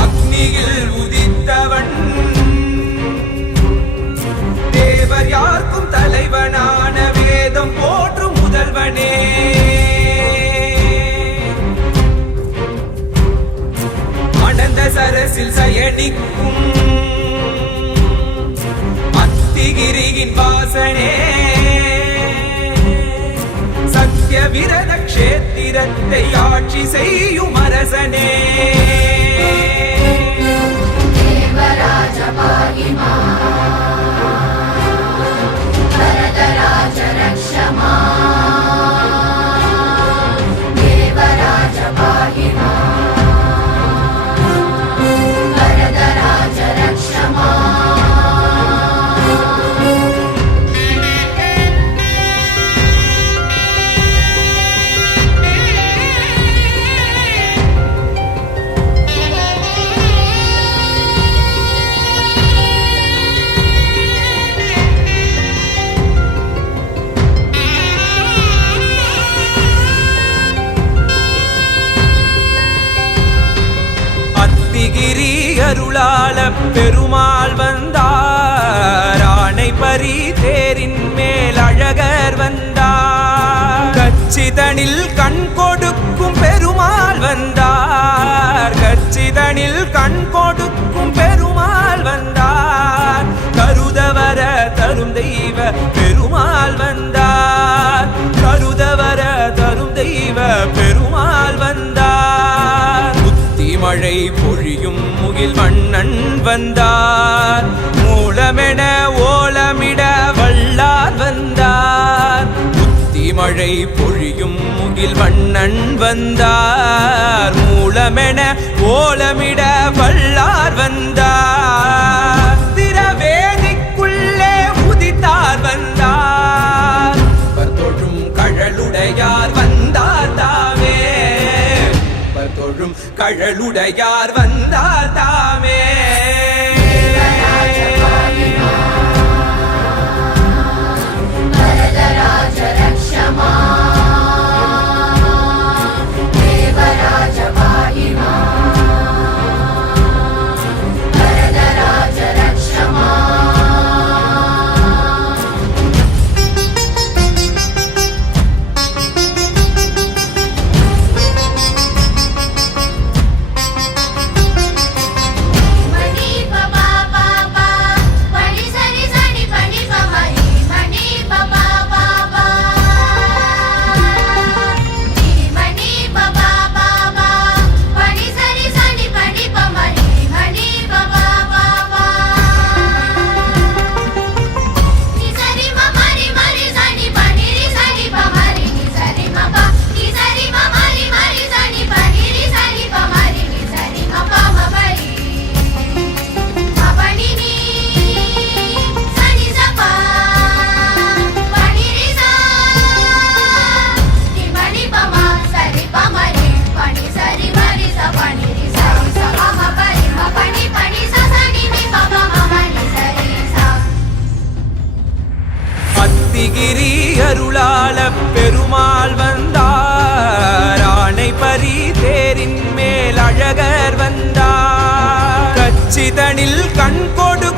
அக்னியில் உதித்தவன் தேவர் யாருக்கும் தலைவனான வேதம் போற்றும் முதல்வனே. அனந்த சரசில் சயனிக்கும் அத்திகிரியின் வாசனே. சத்திய விரத க்ஷேத்திரத்தை ஆட்சி செய்யும் அரசனே. தேவராஜ பாகிமா வரதராஜ ரக்ஷமா. தேவராஜ பாகிமா வரதராஜ ரக்ஷமா. அத்திகிரி அருளாள பெருமாள் வந்தார். ஆணை பரி தேரின் மேல் அழகர் வந்தார். கச்சிதனில் கண் கொடுக்கும் பெருமாள் வந்தார். கச்சிதனில் கண் கொடுக்கும் பெருமாள் வந்தார். கருதவர தரும் தெய்வ பெருமாள் வந்தார். கருதவர தரும் தெய்வ பெருமாள் வந்தார். மழை பொழியும் முகில் வண்ணன் வந்தார். மூலமென ஓலமிட வல்லார் வந்தார். புத்தி மழை பொழியும் முகில் வண்ணன் வந்தார். மூலமென ஓலமிட வல்லார் வந்தார். திரவேதிக்குள்ளே உதித்தார் வந்தார். தொழும் கழலுடையார் வந்தார் தாமே. தொழும் கழலுடையார் வந்தார் தாமே. வரதராஜ ரக்ஷமா. தேவராஜ பாகிமா வரதராஜ ரக்ஷமா. அத்திகிரி அருளாள பெருமாள் வந்தார். ஆணை பரி தேரின் மேல் அழகர் வந்தார். கச்சிதனில் கண் கொடு